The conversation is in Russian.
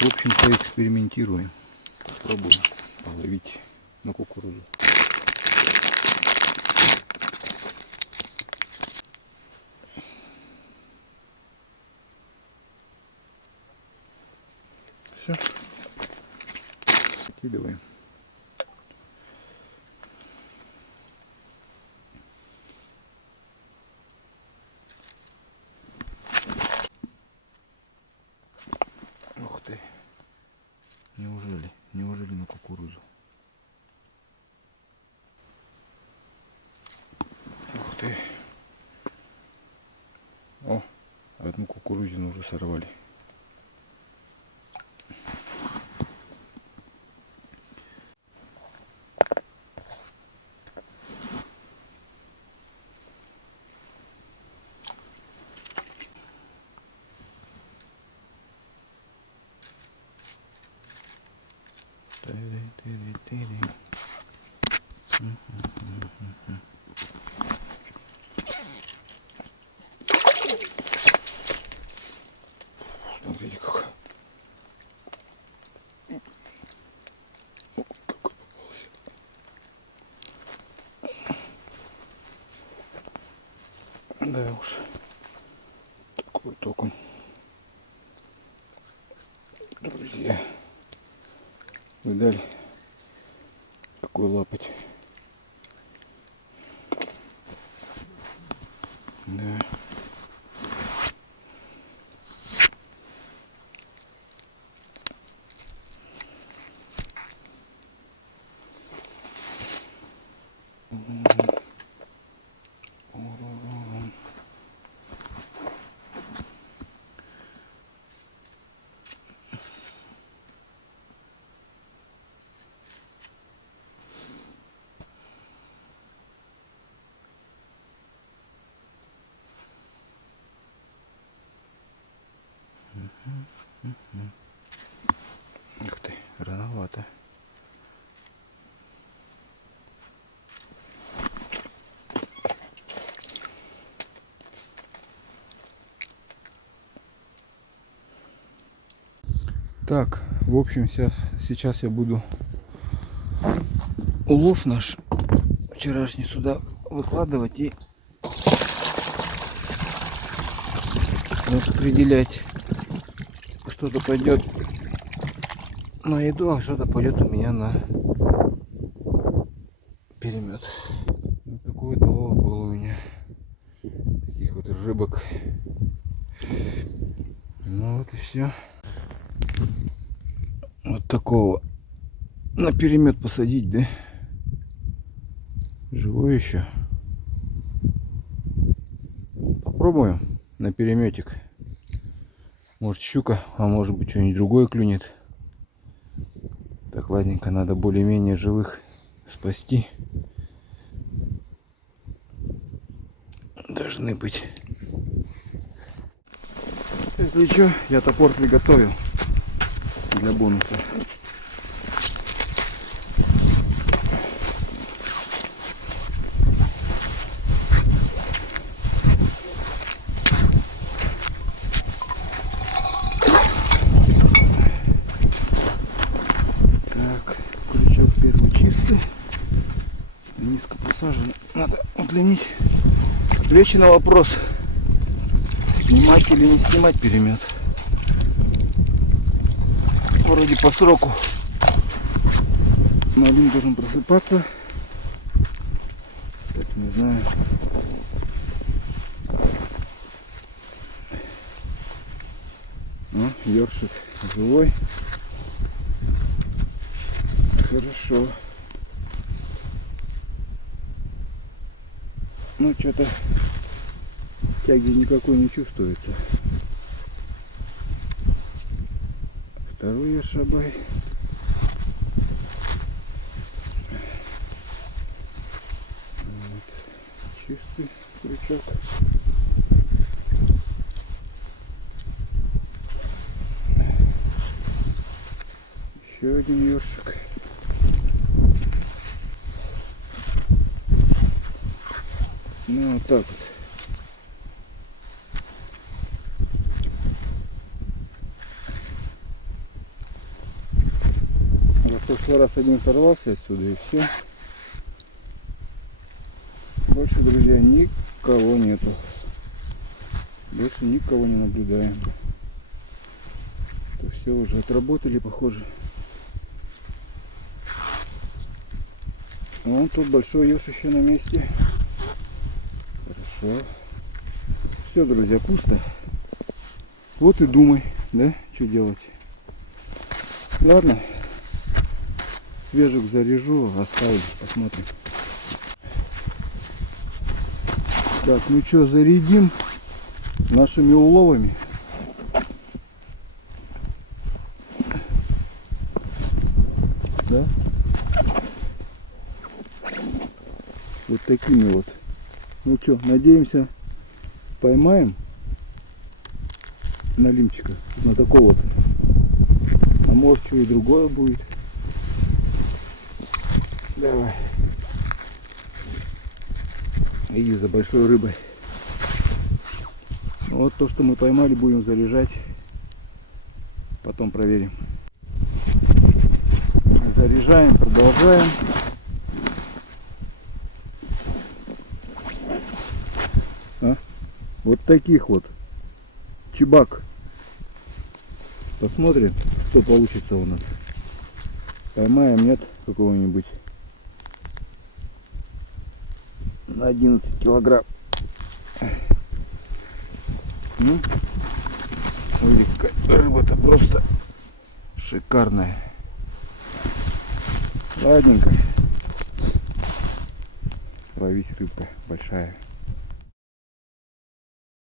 В общем-то, экспериментируем. Попробуем половить на кукурузу. Все. Закидываем. Ух ты. Неужели на кукурузу? Ух ты. О, одну кукурузину уже сорвали. Смотрите, как. Да уж, такой током, друзья. Видали, какой лапоть. Да. Ух ты, рановато. Так, в общем, сейчас я буду улов наш вчерашний сюда выкладывать и распределять. Что-то пойдет на еду, а что-то пойдет у меня на перемет. Вот такой вот улов был у меня. Таких вот рыбок. Ну вот и все. Вот такого на перемет посадить, да? Живой еще. Попробуем на переметик. Может щука, а может быть что-нибудь другое клюнет. Так, ладненько, надо более-менее живых спасти. Должны быть. Если что, я топор приготовил для бонуса. Так, крючок первый чистый. Низко посажен. Надо удлинить. Отвечу на вопрос, снимать или не снимать перемет. Вроде по сроку малин должен просыпаться. Сейчас не знаю. Ну, ёршик живой. Хорошо. Ну, что-то тяги никакой не чувствуется. Второй ершабай. Вот. Чистый крючок. Еще один ершик. Ну вот так вот. В прошлый раз один сорвался отсюда и все. Больше, друзья, никого нету. Больше никого не наблюдаем. То все уже отработали, похоже. Вон тут большой еж еще на месте. Хорошо. Все, друзья, пусто. Вот и думай, да, что делать. Ладно. Свежих заряжу, оставлю, посмотрим. Так, ну что, зарядим нашими уловами. Да? Вот такими вот. Ну что, надеемся, поймаем налимчика на такого-то. А может, что и другое будет. Давай. Иди за большой рыбой. Вот то, что мы поймали, будем заряжать. Потом проверим. Заряжаем, продолжаем. Вот таких вот. Чебак. Посмотрим, что получится у нас. Поймаем, нет, какого-нибудь на 11 килограмм. Ну, рыба-то просто шикарная. Ладненько. Ловись, рыбка большая.